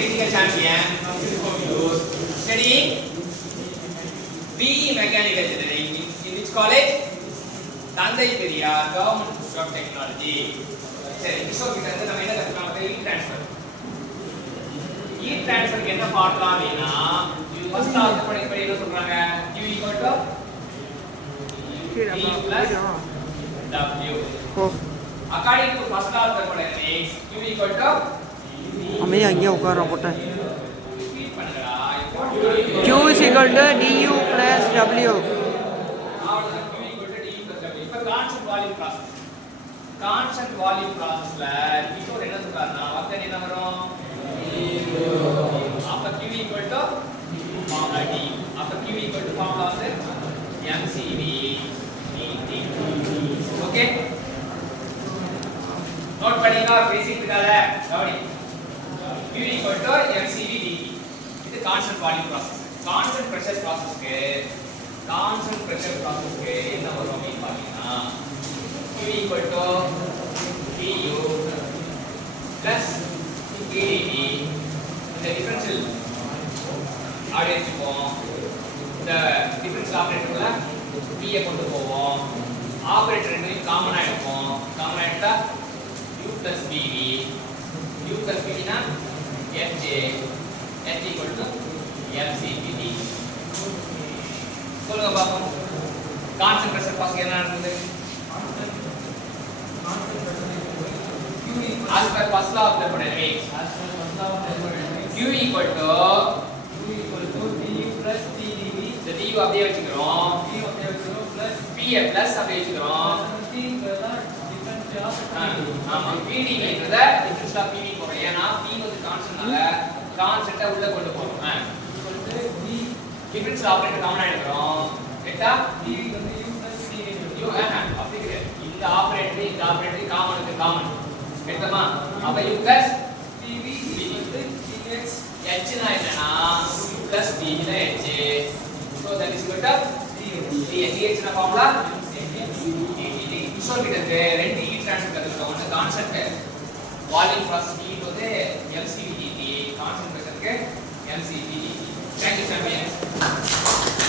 technical champion from Uniform studying BE Mechanical Engineering in which college? Tandai Periyar Government Institute of Technology. சரி கிஷோர் கிட்ட இருந்து நம்ம என்ன கத்துக்கலாம் ஹீட் ட்ரான்ஸ்ஃபர். ஹீட் ட்ரான்ஸ்ஃபருக்கு என்ன ஃபார்முலா அப்படினா ஃபர்ஸ்ட் ஆஃப் படி என்ன சொல்றாங்க Q E plus W. According to first law of thermodynamics Q हमें आगे उकार पोटा Q is equal to du plus W. Constant volume process ல கிஷோர் என்ன சொல்றாருன்னா வர்க்க என்ன வரும் அப்ப Q equal to formula D. அப்ப Q equal to formula வந்து MCV dt. ஓகே நோட் பண்ணிங்க பேசிக் இருக்கால கவனி Q equal to MCV dt. இது constant volume process. Constant pressure processக்கு என்ன வரும் அப்படின்னு பாத்தீங்கன்னா Q equal to PU plus PdV. இந்த டிஃபரன்ஷியல் அப்படியே வச்சுப்போம். இந்த டிஃபரன்ஷியல் ஆபரேட்டர்ல P ஐ கொண்டு போவோம். ஆபரேட்டர் ரெண்டையும் காமனா எடுப்போம். காமனா எடுத்தா U plus PV. U plus PV னா FJ. F equal to MCPD. சொல்லுங்க பாப்போம். கான்ஸ்டன்ட் பிரஷர் பாஸ் என்ன நடக்குது? As per first law of thermodynamics, Q equal to du plus PdV. இந்த du அப்படியே வச்சுக்கிறோம். plus P plus அப்படியே வச்சுக்கிறோம். ஆமா PdV ன்றத டிஃபரன்ஸ் ஆஃப் PV போறோம். ஏனா P வந்து கான்ஸ்டன்ட்னால கான்ஸ்டன்ட்டை உள்ள கொண்டு போறோம். டிஃபரன்ஸ் ஆபரேட்டர் காமனா எடுக்கிறோம். கேட்டா PV வந்து u plus PdV. அப்படி கிடையாது. இந்த ஆபரேட்டர் காமன் எடுத்தமா அப்ப u plus PV dx h னா என்னன்னா u plus PV னா h. so that is equal to dx னா ஃபார்முலா dt. கிஷோர் கிட்ட இருந்து ரெண்டு ஹீட் ட்ரான்ஸ்ஃபர் கத்துக்கிட்டோம். ஒன்னு கான்ஸ்டன்ட் வால்யூம் ப்ராசஸ் ஹீட் வந்து MCV dt, கான்ஸ்டன்ட் பிரஷருக்கு MCV dt. Thank you champions.